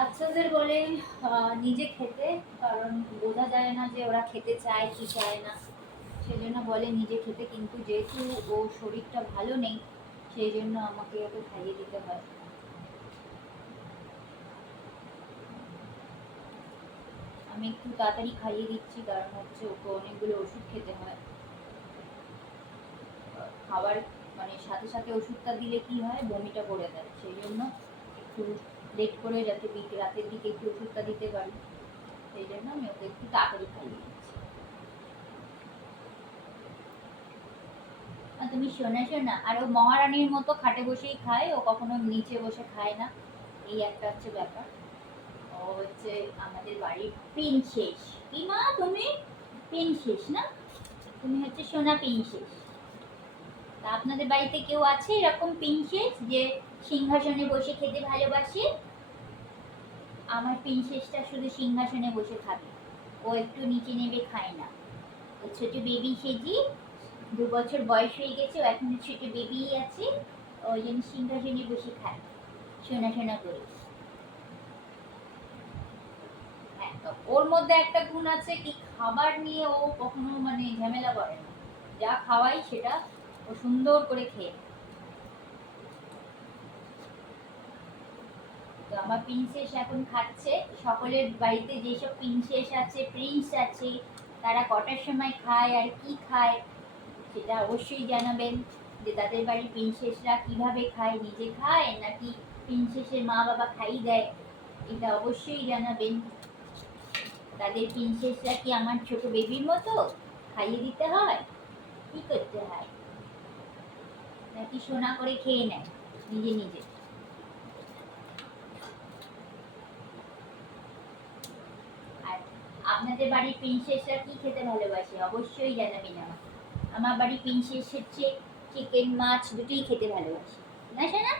বাচ্চাদের বলে নিজে খেতে, কারণ বোঝা যায় না যে ওরা খেতে চায় কি চায় না, সেজন্য বলে নিজে খেতে। কিন্তু যেহেতু ও শরীরটা ভালো নেই, সেই জন্য আমাকে ওকে খাইয়ে দিতে হয়। আমি একটু তাড়াতাড়ি খাইয়ে দিচ্ছি, কারণ হচ্ছে ওকে অনেকগুলো ওষুধ খেতে হয়। খাবার মানে সাথে সাথে ওষুধটা দিলে কি হয়, বমিটা করে দেয়, সেই জন্য একটু লেট করে, যাতে রাতের দিকে একটু ওষুধটা দিতে পারি, সেই জন্য আমি ওকে একটু তাড়াতাড়ি খাইয়ে দিচ্ছি। তুমি শোনা শোনা, আর ও মহারানীর মতো খাটে বসেই খায়, ও কখনো নিচে বসে খায় না, এই একটা হচ্ছে ব্যাপার। ও হচ্ছে আমাদের বাড়ির প্রিন্সেস। কি মা তুমি? প্রিন্সেস না? তুমি হচ্ছে সোনা প্রিন্সেস। তা আপনাদের বাড়িতে কেউ আছে এরকম প্রিন্সেস যে সিংহাসনে বসে খেতে ভালোবাসে? আমার প্রিন্সেসটা শুধু সিংহাসনে বসে খাবে, ও একটু নিচে নেবে খায় না। ও ছোট বেবি সেজি, 2 বছর বয়স হয়ে গেছে, ও এখনো ছোট বেবিই আছে, ওই জন্য সিংহাসনে বসে খায় সোনা সোনা করে। হ্যাঁ, তো ওর মধ্যে একটা গুণ আছে কি, খাবার নিয়ে ও কখনো মানে ঝামেলা করে না, যা খাওয়াই সেটা ও সুন্দর করে খেয়ে। তো আমার প্রিন্সেস এখন খাচ্ছে। সকলের বাড়িতে যেসব প্রিন্সেস আছে, প্রিন্স আছে, তারা কটার সময় খায় আর কি খায় সেটা অবশ্যই জানাবেন, যে তাদের বাড়ির প্রিন্সেসরা কিভাবে খায়, নিজে খায় নাকি প্রিন্সেসের মা বাবা খাইয়ে দেয়, এটা অবশ্যই জানাবেন। তাদের প্রিন্সেসরা কি আমার ছোট বেবির মতো খাইয়ে দিতে হয়, কি করতে হয়, নাকি সোনা করে খেয়ে নেয় নিজে নিজে? আর আপনাদের বাড়ির প্রিন্সেসরা কি খেতে ভালোবাসে অবশ্যই জানাবেন আমাকে। আমার বাড়ির প্রিন্সেস হচ্ছে চিকেন মাছ দুটোই খেতে ভালোবাসে, না শোনা?